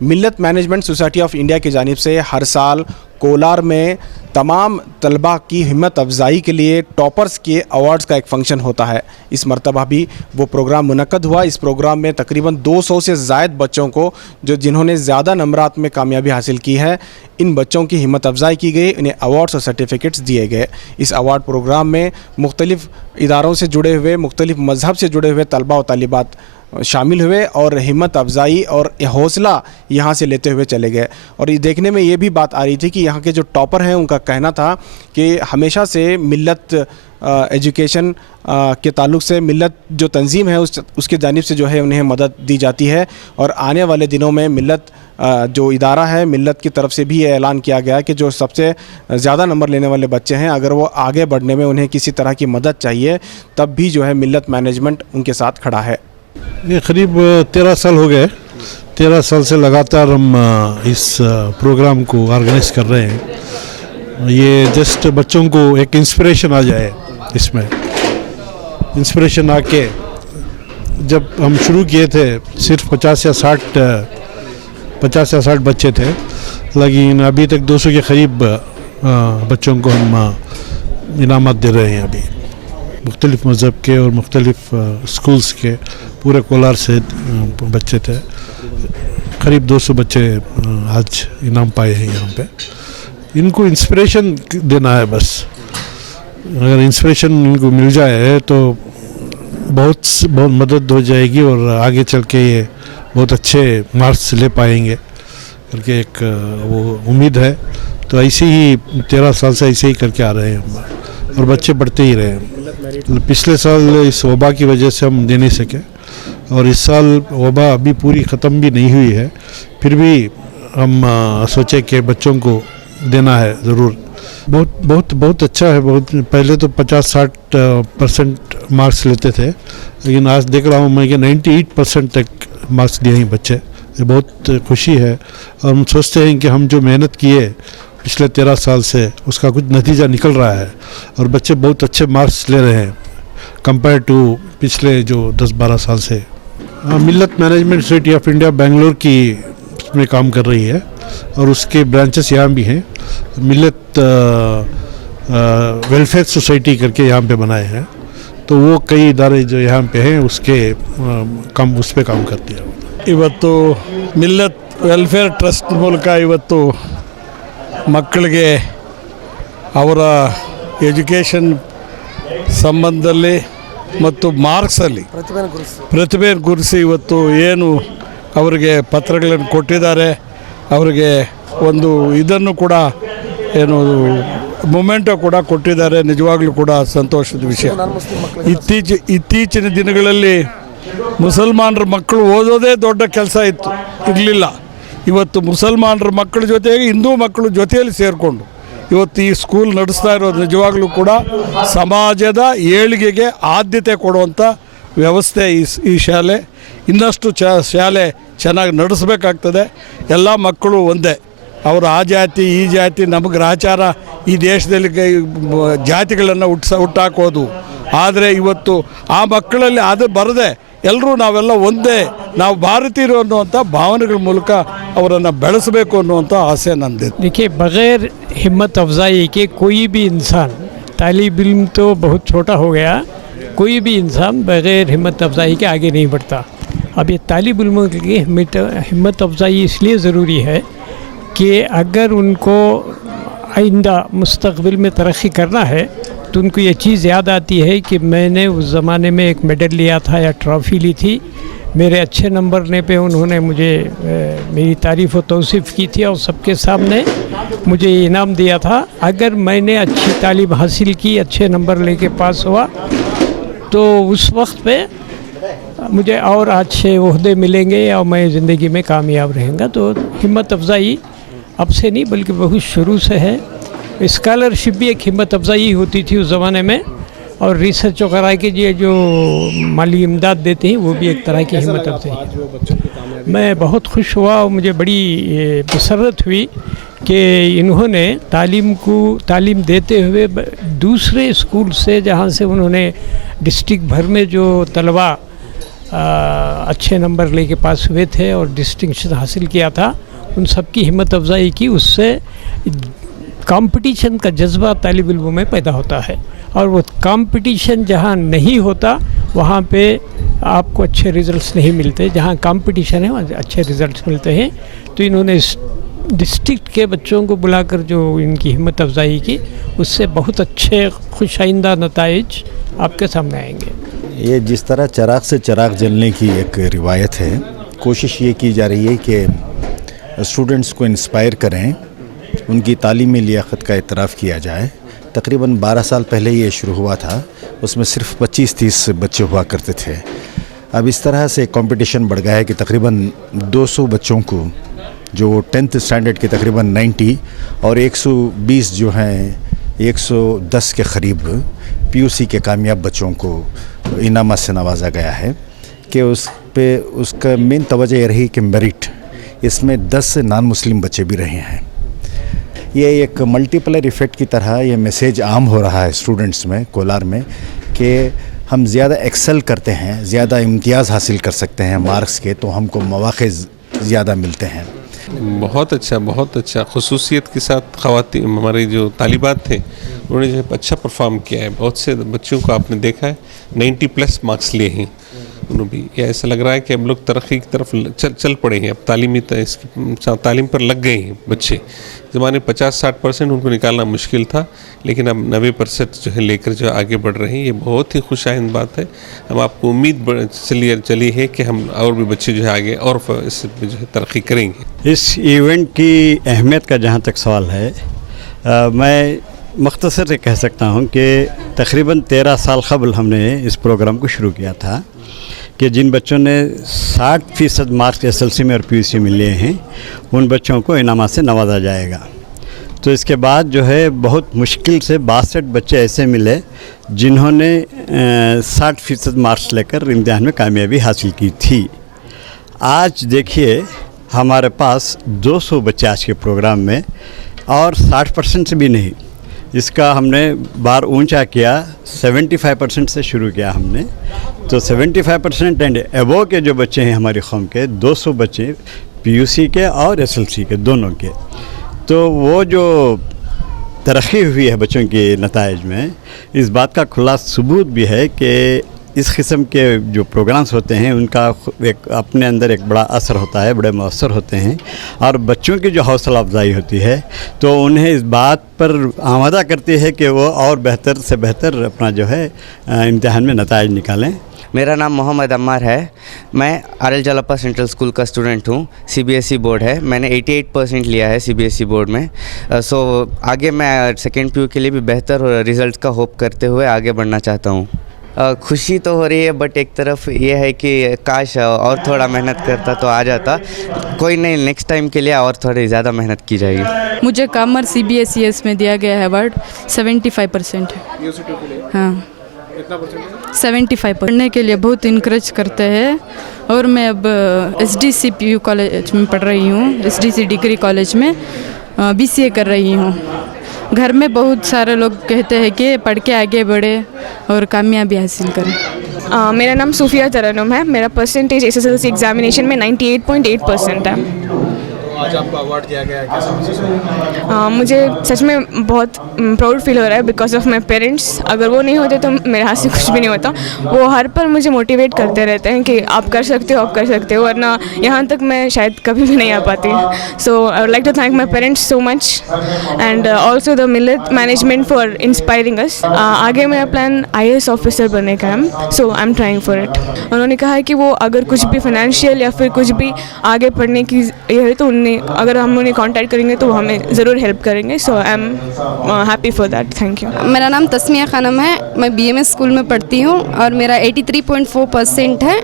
Millat management society of India की जानिब से हर साल कोलार में तमाम तलबा की हिम्मत अफजाई के लिए टॉपर्स के अवार्ड्स का एक फ़ंक्शन होता है। इस मरतबा भी वो प्रोग्राम मुनक्कद हुआ। इस प्रोग्राम में तकरीबन 200 से ज़ायद बच्चों को जिन्होंने ज़्यादा नंबरात में कामयाबी हासिल की है, इन बच्चों की हिम्मत अफजाई की गई, इन्हें अवार्ड्स और सर्टिफिकेट्स दिए गए। इस अवार्ड प्रोग्राम में मुख्तलिफ़ इदारों से जुड़े हुए, मुख्तलिफ़ मज़हब से जुड़े हुए तलबा और तालिबात शामिल हुए और हिम्मत अफजाई और हौसला यहाँ से लेते हुए चले गए। और ये देखने में ये भी बात आ रही थी कि यहाँ के जो टॉपर हैं उनका कहना था कि हमेशा से मिल्लत एजुकेशन के ताल्लुक़ से मिल्लत जो तंजीम है उसके जानिब से जो है उन्हें मदद दी जाती है। और आने वाले दिनों में मिल्लत जो इदारा है, मिल्लत की तरफ से भी ये ऐलान किया गया कि जो सबसे ज़्यादा नंबर लेने वाले बच्चे हैं, अगर वो आगे बढ़ने में उन्हें किसी तरह की मदद चाहिए, तब भी जो है मिल्लत मैनेजमेंट उनके साथ खड़ा है। ये करीब 13 साल हो गए। 13 साल से लगातार हम इस प्रोग्राम को ऑर्गेनाइज कर रहे हैं। ये जस्ट बच्चों को एक इंस्पिरेशन आ जाए, इसमें इंस्पिरेशन आके जब हम शुरू किए थे सिर्फ 50 या 60 बच्चे थे, लेकिन अभी तक 200 के करीब बच्चों को हम इनामत दे रहे हैं। अभी मुख्तलिफ़ मज़हब के और मुख्तलिफ़ स्कूल्स के पूरे कोलार से बच्चे थे। करीब 200 बच्चे आज इनाम पाए हैं यहाँ पे। इनको इंस्पिरेशन देना है बस। अगर इंस्पिरेशन इनको मिल जाए तो बहुत मदद हो जाएगी और आगे चल के ये बहुत अच्छे मार्क्स ले पाएंगे करके एक वो उम्मीद है। तो ऐसे ही 13 साल से ऐसे ही करके आ रहे हैं हम और बच्चे बढ़ते ही रहे। पिछले साल इस वबा की वजह से हम दे नहीं सके और इस साल वबा अभी पूरी ख़त्म भी नहीं हुई है, फिर भी हम सोचे कि बच्चों को देना है ज़रूर। बहुत अच्छा है। बहुत पहले तो 50-60% मार्क्स लेते थे, लेकिन आज देख रहा हूँ मैं कि 98% तक मार्क्स दिए हैं बच्चे। ये बहुत खुशी है और हम सोचते हैं कि हम जो मेहनत किए पिछले 13 साल से उसका कुछ नतीजा निकल रहा है और बच्चे बहुत अच्छे मार्क्स ले रहे हैं कंपेयर टू पिछले जो 10-12 साल से। मिल्लत management society of India Bangalore की में काम कर रही है और उसके ब्रांचेस यहाँ भी हैं। मिल्लत वेलफेयर सोसाइटी करके यहाँ पे बनाए हैं, तो वो कई इदारे जो यहाँ पे हैं उसके उस पर काम करती है। ಇವತ್ತು ಮಿಲ್ಲತ್ ವೆಲ್ಫೇರ್ ಟ್ರಸ್ಟ್ ಮೂಲಕ ಇವತ್ತು ಮಕ್ಕಳಿಗೆ ಅವರ ಎಜುಕೇಷನ್ ಸಂಬಂಧದಲ್ಲಿ ಮತ್ತು ಮಾರ್ಕ್ಸಲ್ಲಿ ಪ್ರತಿಭೆಯನ್ನು ಗುರುತಿಸಿ ಇವತ್ತು ಏನು ಅವರಿಗೆ ಪತ್ರಗಳನ್ನು ಕೊಟ್ಟಿದ್ದಾರೆ, ಅವರಿಗೆ ಒಂದು ಇದನ್ನು ಕೂಡ ಏನು ಮೊಮೆಂಟೋ ಕೂಡ ಕೊಟ್ಟಿದ್ದಾರೆ. ನಿಜವಾಗ್ಲೂ ಕೂಡ ಸಂತೋಷದ ವಿಷಯ. ಇತ್ತೀಚಿನ ದಿನಗಳಲ್ಲಿ ಮುಸಲ್ಮಾನರ ಮಕ್ಕಳು ಓದೋದೇ ದೊಡ್ಡ ಕೆಲಸ ಇರಲಿಲ್ಲ. ಇವತ್ತು ಮುಸಲ್ಮಾನರ ಮಕ್ಕಳ ಜೊತೆಗೆ ಹಿಂದೂ ಮಕ್ಕಳು ಜೊತೆಯಲ್ಲಿ ಸೇರಿಕೊಂಡು ಇವತ್ತು ಈ ಸ್ಕೂಲ್ ನಡೆಸ್ತಾ ಇರೋದು ನಿಜವಾಗ್ಲೂ ಕೂಡ ಸಮಾಜದ ಏಳಿಗೆಗೆ ಆದ್ಯತೆ ಕೊಡುವಂಥ ವ್ಯವಸ್ಥೆ ಈ ಶಾಲೆ. ಇನ್ನಷ್ಟು ಶಾಲೆ ಚೆನ್ನಾಗಿ ನಡೆಸಬೇಕಾಗ್ತದೆ. ಎಲ್ಲ ಮಕ್ಕಳು ಒಂದೇ, ಅವರು ಆ ಜಾತಿ ಈ ಜಾತಿ ನಮ್ಮ ಗ್ರಹಚಾರ ಈ ದೇಶದಲ್ಲಿ ಜಾತಿಗಳನ್ನು ಹುಟ್ಟಾಕೋದು. ಆದರೆ ಇವತ್ತು ಆ ಮಕ್ಕಳಲ್ಲಿ ಅದು ಬರದೆ ಎಲ್ಲರೂ ನಾವೆಲ್ಲ ಒಂದೇ, ನಾವು ಭಾರತೀಯರು ಅನ್ನುವಂಥ ಭಾವನೆಗಳ ಮೂಲಕ ಅವರನ್ನು ಬೆಳೆಸಬೇಕು ಅನ್ನುವಂಥ ಆಸೆ ನಂದಿದೆ. देखिए, बग़ैर हिम्मत अफजाई के कोई भी इंसान, तालिब इल्म तो बहुत छोटा हो गया, कोई भी इंसान बग़ैर हिम्मत अफजाई के आगे नहीं बढ़ता। अब ये तालिब इल्म की हिम्मत अफजाई इसलिए ज़रूरी है कि अगर उनको आइंदा मुस्तक़बिल में तरक्की करना है तो उनको ये चीज़ याद आती है कि मैंने उस ज़माने में एक मेडल लिया था या ट्रॉफ़ी ली थी, मेरे अच्छे नंबर ने पे उन्होंने मुझे मेरी तारीफ़ और तौसीफ़ की थी और सबके सामने मुझे इनाम दिया था। अगर मैंने अच्छी तालीम हासिल की, अच्छे नंबर लेके पास हुआ, तो उस वक्त पे मुझे और अच्छे ओहदे मिलेंगे और मैं ज़िंदगी में कामयाब रहेंगा। तो हिम्मत अफजाई अब से नहीं बल्कि बहुत शुरू से है। स्कॉलरशिप भी एक हिम्मत अफजाई होती थी उस ज़माने में, और रिसर्च वगैरह के लिए जो माली इमदाद देते हैं वो भी एक तरह की हिम्मत अफजाई है। मैं बहुत खुश हुआ और मुझे बड़ी मसरत हुई कि इन्होंने तालीम देते हुए दूसरे स्कूल से, जहाँ से उन्होंने डिस्ट्रिक्ट भर में जो तलबा अच्छे नंबर लेके पास हुए थे और डिस्टिंक्शन हासिल किया था, उन सब की हिम्मत अफजाई की। उससे कंपटीशन का जज्बा तालिब इल्मों में पैदा होता है, और वो कंपटीशन जहाँ नहीं होता वहाँ पे आपको अच्छे रिज़ल्ट्स नहीं मिलते। जहाँ कंपटीशन है वहाँ अच्छे रिज़ल्ट्स मिलते हैं। तो इन्होंने डिस्ट्रिक्ट के बच्चों को बुलाकर जो इनकी हिम्मत अफजाई की, उससे बहुत अच्छे खुश आइंदा नताइज आपके सामने आएंगे। ये जिस तरह चिराग से चिराग जलने की एक रिवायत है, कोशिश ये की जा रही है कि स्टूडेंट्स को इंस्पायर करें, उनकी तालीमी लियाकत का इतराफ़ किया जाए। तकरीबन 12 साल पहले ये शुरू हुआ था, उसमें सिर्फ 25-30 बच्चे हुआ करते थे। अब इस तरह से कंपटीशन बढ़ गया है कि तकरीबन 200 बच्चों को, जो 10th स्टैंडर्ड के तकरीबन 90 और 120 जो हैं 110 के करीब पीयूसी के कामयाब बच्चों को इनामत से नवाजा गया है। कि उसका मेन तवज्जो ये रही कि मेरिट, इसमें 10 नॉन मुस्लिम बच्चे भी रहे हैं। ये एक मल्टीप्लायर इफ़ेक्ट की तरह ये मैसेज आम हो रहा है स्टूडेंट्स में, कोलार में, कि हम ज़्यादा एक्सेल करते हैं, ज़्यादा इम्तियाज़ हासिल कर सकते हैं मार्क्स के, तो हमको मौक़े ज़्यादा मिलते हैं। बहुत अच्छा खुसूसियत के साथ ख़वातीन हमारे जो तालिबात थे उन्होंने जो अच्छा परफॉर्म किया है। बहुत से बच्चों को आपने देखा है 90+ मार्क्स लिए हैं उन्होंने भी। ये ऐसा लग रहा है कि हम लोग तरक्की की तरफ चल पड़े हैं, अब तालीम पर लग गए हैं बच्चे। ज़माने 50-60% उनको निकालना मुश्किल था, लेकिन अब 90% जो है लेकर जो आगे बढ़ रहे हैं। ये बहुत ही खुशाइंद बात है। हम आपको उम्मीद चली है कि हम और भी बच्चे जो है आगे और इसमें जो है तरक्की करेंगे। इस इवेंट की अहमियत का जहाँ तक सवाल है, मैं मुख्तसर से कह सकता हूँ कि तकरीबन 13 साल क़बल हमने इस प्रोग्राम को शुरू किया था कि जिन बच्चों ने 60% मार्क्स SLC में और PUC में लिए हैं, उन बच्चों को इनामात से नवाजा जाएगा। तो इसके बाद जो है बहुत मुश्किल से 62 बच्चे ऐसे मिले जिन्होंने 60% मार्क्स लेकर इम्तिहान में कामयाबी हासिल की थी। आज देखिए हमारे पास 200 बच्चे आज के प्रोग्राम में, और 60% से भी नहीं, इसका हमने बार ऊंचा किया, 75% से शुरू किया हमने। तो 75% एंड एबो के जो बच्चे हैं हमारी कौम के, 200 बच्चे PUC के और SLC के दोनों के, तो वो जो तरक्की हुई है बच्चों के नताइज में, इस बात का खुला सबूत भी है कि इस किस्म के जो प्रोग्राम्स होते हैं उनका एक अपने अंदर एक बड़ा असर होता है, बड़े मौसर होते हैं, और बच्चों की जो हौसला अफजाई होती है तो उन्हें इस बात पर आमादा करती है कि वो और बेहतर से बेहतर अपना जो है इम्तिहान में नताइज निकालें। मेरा नाम मोहम्मद अम्मार है। मैं RL जलप्पा सेंट्रल स्कूल का स्टूडेंट हूँ। CBSE बोर्ड है, मैंने 88% लिया है CBSE बोर्ड में। सो आगे मैं सेकेंड PU के लिए भी बेहतर रिज़ल्ट का होप करते हुए आगे बढ़ना चाहता हूँ। खुशी तो हो रही है, बट एक तरफ ये है कि काश और थोड़ा मेहनत करता तो आ जाता। कोई नहीं, नेक्स्ट टाइम के लिए और थोड़ी ज़्यादा मेहनत की जाएगी। मुझे कॉमर्स CBSES में दिया गया है अवार्ड, 75% है। हाँ, 75 पढ़ने के लिए बहुत इनकरेज करते हैं। और मैं अब SDC PU कॉलेज में पढ़ रही हूँ, SDC डिग्री कॉलेज में BCA कर रही हूँ। घर में बहुत सारे लोग कहते हैं कि पढ़ के आगे बढ़े और कामयाबी हासिल करें। मेरा नाम सूफिया तरन्नुम है। मेरा परसेंटेज SSLC एग्जामिनेशन में 98.8% है। आज आपको अवार्ड दिया गया है, कैसा महसूस हो रहा है? मुझे सच में बहुत प्राउड फील हो रहा है बिकॉज ऑफ माई पेरेंट्स। अगर वो नहीं होते तो मेरे हाथ से कुछ भी नहीं होता। वो हर पल मुझे मोटिवेट करते रहते हैं कि आप कर सकते हो, आप कर सकते हो, वरना यहाँ तक मैं शायद कभी भी नहीं आ पाती। So I would like to thank my parents so much and also the Millat management for inspiring us. आगे मेरा प्लान IAS ऑफिसर बनने का है, so I am trying for it. उन्होंने कहा है कि वो अगर कुछ भी फाइनेंशियल या फिर कुछ भी आगे पढ़ने की ये है तो अगर हम उन्हें कांटेक्ट करेंगे तो हमें ज़रूर हेल्प करेंगे। So I am happy for that. Thank you. मेरा नाम तस्मिया खानम है। मैं BMS स्कूल में पढ़ती हूँ और मेरा 83.4% है।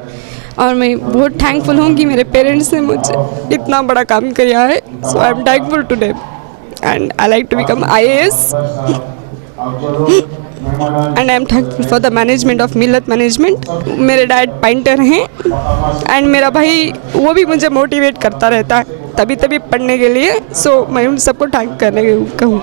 और मैं बहुत थैंकफुल हूँ कि मेरे पेरेंट्स ने मुझे इतना बड़ा काम किया है। So I am thankful to them and I like to become IAS and I am thankful for the management of Millat management. मेरे डैड पेंटर हैं एंड मेरा भाई वो भी मुझे मोटिवेट करता रहता है तभी पढ़ने के लिए। सो मैं उन सबको थैंक करने कहूँ।